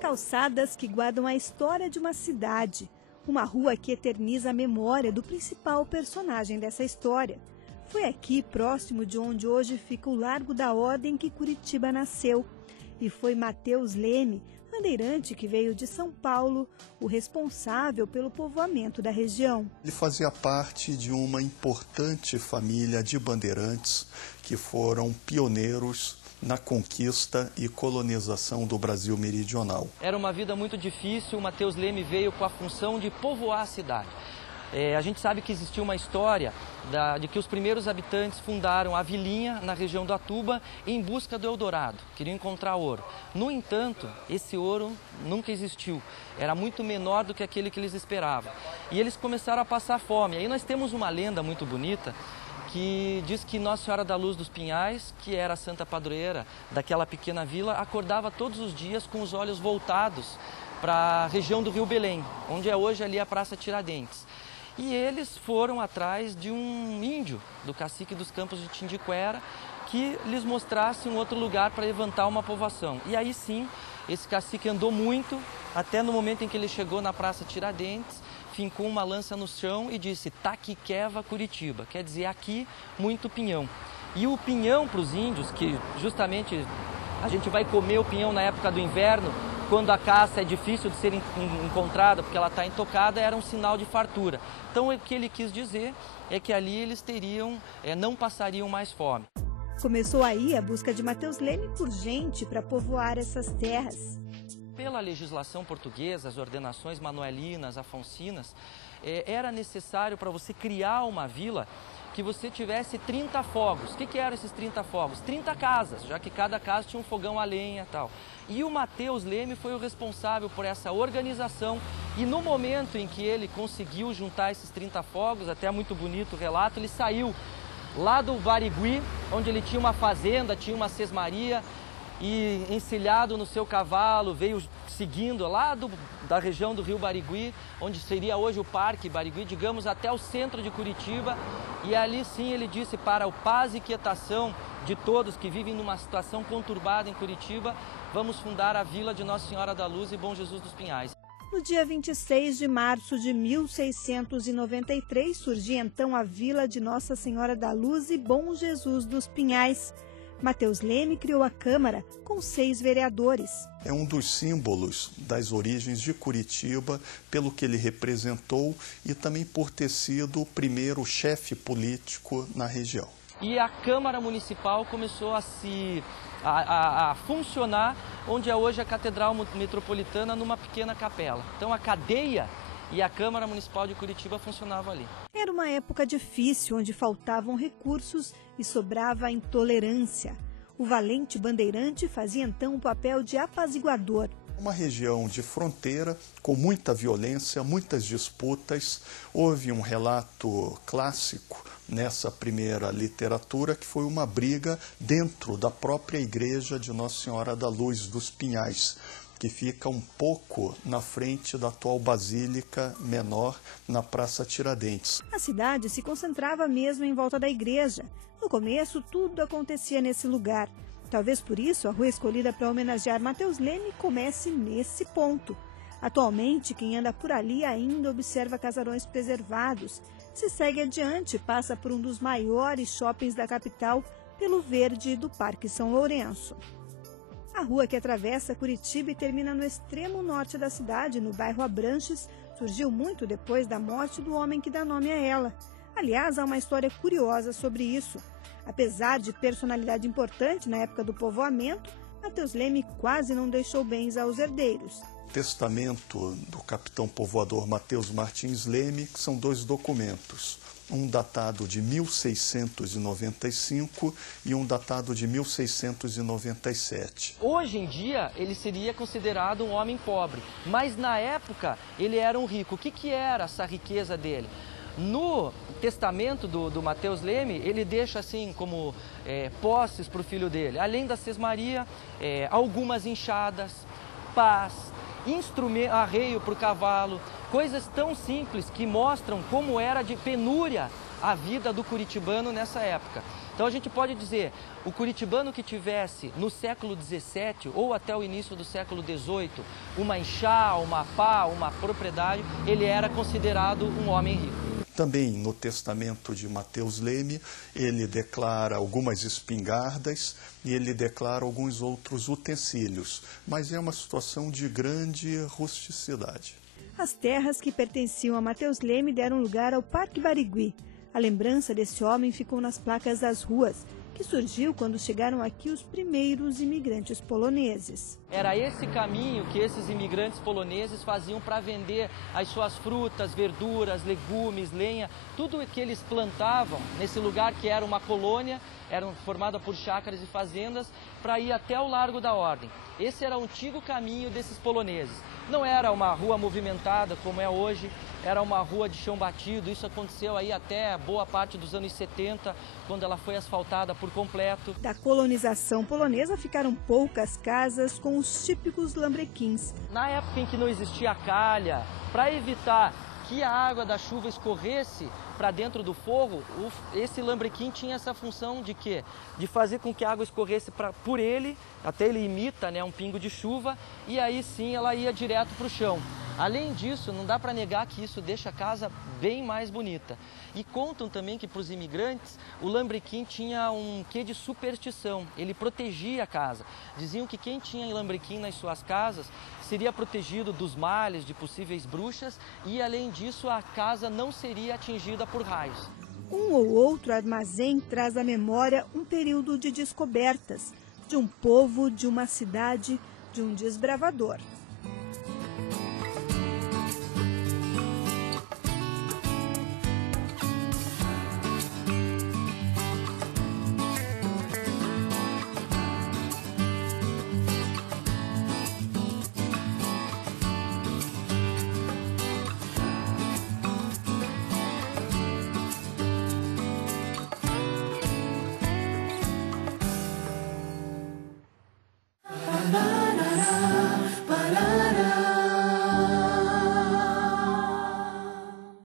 Calçadas que guardam a história de uma cidade. Uma rua que eterniza a memória do principal personagem dessa história. Foi aqui, próximo de onde hoje fica o Largo da Ordem, que Curitiba nasceu. E foi Matheus Leme, bandeirante que veio de São Paulo, o responsável pelo povoamento da região. Ele fazia parte de uma importante família de bandeirantes que foram pioneiros na conquista e colonização do Brasil meridional. Era uma vida muito difícil, o Matheus Leme veio com a função de povoar a cidade. A gente sabe que existiu uma história de que os primeiros habitantes fundaram a vilinha na região do Atuba em busca do Eldorado, queriam encontrar ouro. No entanto, esse ouro nunca existiu, era muito menor do que aquele que eles esperavam. E eles começaram a passar fome. Aí nós temos uma lenda muito bonita que diz que Nossa Senhora da Luz dos Pinhais, que era a santa padroeira daquela pequena vila, acordava todos os dias com os olhos voltados para a região do Rio Belém, onde é hoje ali a Praça Tiradentes. E eles foram atrás de um índio, do cacique dos Campos de Tindiquera, que lhes mostrasse um outro lugar para levantar uma povoação. E aí sim, esse cacique andou muito, até no momento em que ele chegou na Praça Tiradentes, fincou uma lança no chão e disse Taquiqueva, Curitiba, quer dizer aqui muito pinhão. E o pinhão para os índios, que justamente a gente vai comer o pinhão na época do inverno, quando a caça é difícil de ser encontrada porque ela está intocada, era um sinal de fartura. Então o que ele quis dizer é que ali eles não passariam mais fome. Começou aí a busca de Matheus Leme por gente para povoar essas terras. Pela legislação portuguesa, as ordenações manuelinas, afoncinas, era necessário para você criar uma vila que você tivesse 30 fogos. O que eram esses 30 fogos? 30 casas, já que cada casa tinha um fogão a lenha e tal. E o Matheus Leme foi o responsável por essa organização e no momento em que ele conseguiu juntar esses 30 fogos, até muito bonito o relato, ele saiu lá do Barigui, onde ele tinha uma fazenda, tinha uma sesmaria, e encilhado no seu cavalo, veio seguindo lá da região do Rio Barigui, onde seria hoje o Parque Barigui, digamos, até o centro de Curitiba. E ali sim ele disse para o paz e quietação de todos que vivem numa situação conturbada em Curitiba, vamos fundar a Vila de Nossa Senhora da Luz e Bom Jesus dos Pinhais. No dia 26 de março de 1693, surgia então a Vila de Nossa Senhora da Luz e Bom Jesus dos Pinhais. Matheus Leme criou a Câmara com 6 vereadores. É um dos símbolos das origens de Curitiba, pelo que ele representou e também por ter sido o primeiro chefe político na região. E a Câmara Municipal começou a funcionar onde é hoje a Catedral Metropolitana, numa pequena capela. Então a cadeia e a Câmara Municipal de Curitiba funcionava ali. Era uma época difícil, onde faltavam recursos e sobrava a intolerância. O valente bandeirante fazia então o papel de apaziguador. Uma região de fronteira, com muita violência, muitas disputas. Houve um relato clássico nessa primeira literatura, que foi uma briga dentro da própria igreja de Nossa Senhora da Luz dos Pinhais, que fica um pouco na frente da atual Basílica Menor, na Praça Tiradentes. A cidade se concentrava mesmo em volta da igreja. No começo, tudo acontecia nesse lugar. Talvez por isso a rua escolhida para homenagear Matheus Leme comece nesse ponto. Atualmente, quem anda por ali ainda observa casarões preservados. Se segue adiante, passa por um dos maiores shoppings da capital, pelo verde do Parque São Lourenço. A rua que atravessa Curitiba e termina no extremo norte da cidade, no bairro Abranches, surgiu muito depois da morte do homem que dá nome a ela. Aliás, há uma história curiosa sobre isso. Apesar de personalidade importante na época do povoamento, Matheus Leme quase não deixou bens aos herdeiros. O testamento do capitão povoador Matheus Martins Leme, que são 2 documentos. Um datado de 1695 e um datado de 1697. Hoje em dia ele seria considerado um homem pobre, mas na época ele era um rico. O que era essa riqueza dele? No testamento do Matheus Leme, ele deixa assim como posses para o filho dele, além da sesmaria, algumas enxadas, pás arreio para o cavalo, coisas tão simples que mostram como era de penúria a vida do curitibano nessa época. Então a gente pode dizer, o curitibano que tivesse no século XVII ou até o início do século XVIII uma enxá, uma pá, uma propriedade, ele era considerado um homem rico. Também no testamento de Mateus Leme, ele declara algumas espingardas e ele declara alguns outros utensílios, mas é uma situação de grande rusticidade. As terras que pertenciam a Mateus Leme deram lugar ao Parque Barigui. A lembrança desse homem ficou nas placas das ruas, que surgiu quando chegaram aqui os primeiros imigrantes poloneses. Era esse caminho que esses imigrantes poloneses faziam para vender as suas frutas, verduras, legumes, lenha, tudo que eles plantavam nesse lugar que era uma colônia, era formada por chácaras e fazendas, para ir até o Largo da Ordem. Esse era o antigo caminho desses poloneses. Não era uma rua movimentada como é hoje, era uma rua de chão batido. Isso aconteceu aí até boa parte dos anos 70, quando ela foi asfaltada por completo. Da colonização polonesa ficaram poucas casas com os típicos lambrequins. Na época em que não existia calha, para evitar que a água da chuva escorresse para dentro do forro, esse lambrequim tinha essa função de quê? De fazer com que a água escorresse por ele, até ele imita, né, um pingo de chuva, e aí sim ela ia direto para o chão. Além disso, não dá para negar que isso deixa a casa bem mais bonita. E contam também que para os imigrantes o lambrequim tinha um quê de superstição, ele protegia a casa. Diziam que quem tinha lambrequim nas suas casas seria protegido dos males, de possíveis bruxas, e além disso a casa não seria atingida por raios. Um ou outro armazém traz à memória um período de descobertas, de um povo, de uma cidade, de um desbravador.